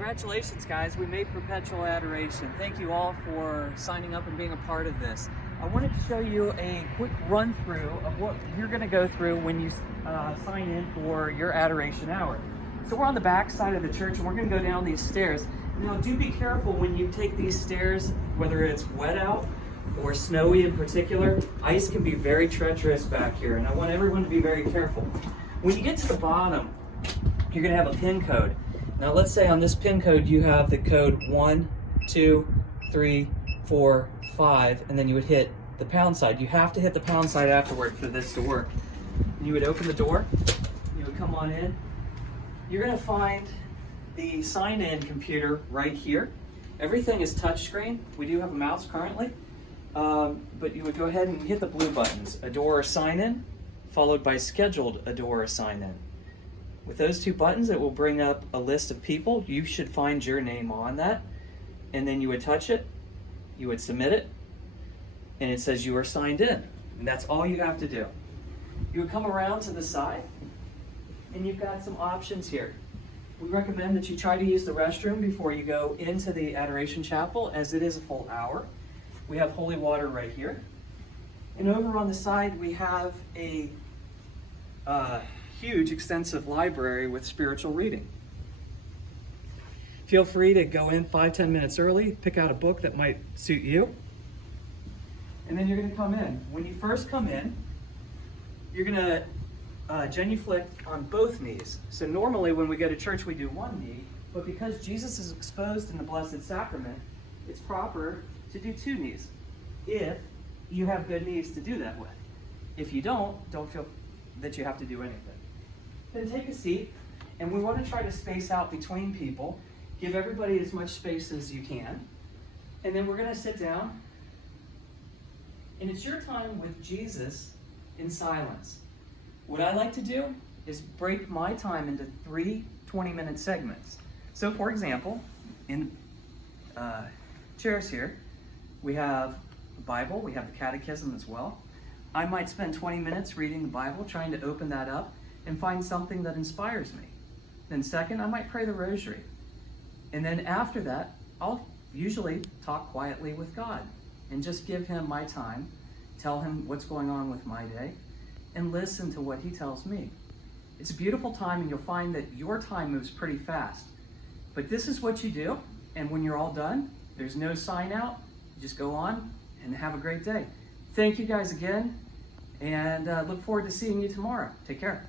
Congratulations, guys. We made Perpetual Adoration. Thank you all for signing up and being a part of this. I wanted to show you a quick run through of what you're going to go through when you sign in for your adoration hour. So we're on the back side of the church and we're going to go down these stairs. Now do be careful when you take these stairs, whether it's wet out or snowy in particular. Ice can be very treacherous back here, and I want everyone to be very careful. When you get to the bottom, you're going to have a pin code. Now let's say on this pin code you have the code 1, 2, 3, 4, 5, and then you would hit the pound sign. You have to hit the pound sign afterward for this to work. And you would open the door, you would come on in. You're going to find the sign-in computer right here. Everything is touchscreen. We do have a mouse currently, but you would go ahead and hit the blue buttons, Adore or Sign In, followed by Scheduled Adore or Sign In. With those two buttons, it will bring up a list of people. You should find your name on that, and then you would touch it, you would submit it, and it says you are signed in. And that's all you have to do. You would come around to the side, and you've got some options here. We recommend that you try to use the restroom before you go into the Adoration Chapel, as it is a full hour. We have holy water right here. And over on the side, we have a huge, extensive library with spiritual reading. Feel free to go in 5-10 minutes early, pick out a book that might suit you, and then you're going to come in. When you first come in, you're going to genuflect on both knees. So normally when we go to church we do one knee, but because Jesus is exposed in the Blessed Sacrament, it's proper to do two knees, if you have good knees to do that with. If you don't feel that you have to do anything. Then take a seat, and we want to try to space out between people. Give everybody as much space as you can. And then we're going to sit down, and it's your time with Jesus in silence. What I like to do is break my time into 3 20-minute segments. So for example, in chairs here, we have the Bible, we have the Catechism as well. I might spend 20 minutes reading the Bible, trying to open that up and find something that inspires me. Then second, I might pray the rosary. And then after that, I'll usually talk quietly with God and just give him my time, tell him what's going on with my day, and listen to what he tells me. It's a beautiful time, and you'll find that your time moves pretty fast. But this is what you do, and when you're all done, there's no sign out. You just go on and have a great day. Thank you guys again, and look forward to seeing you tomorrow. Take care.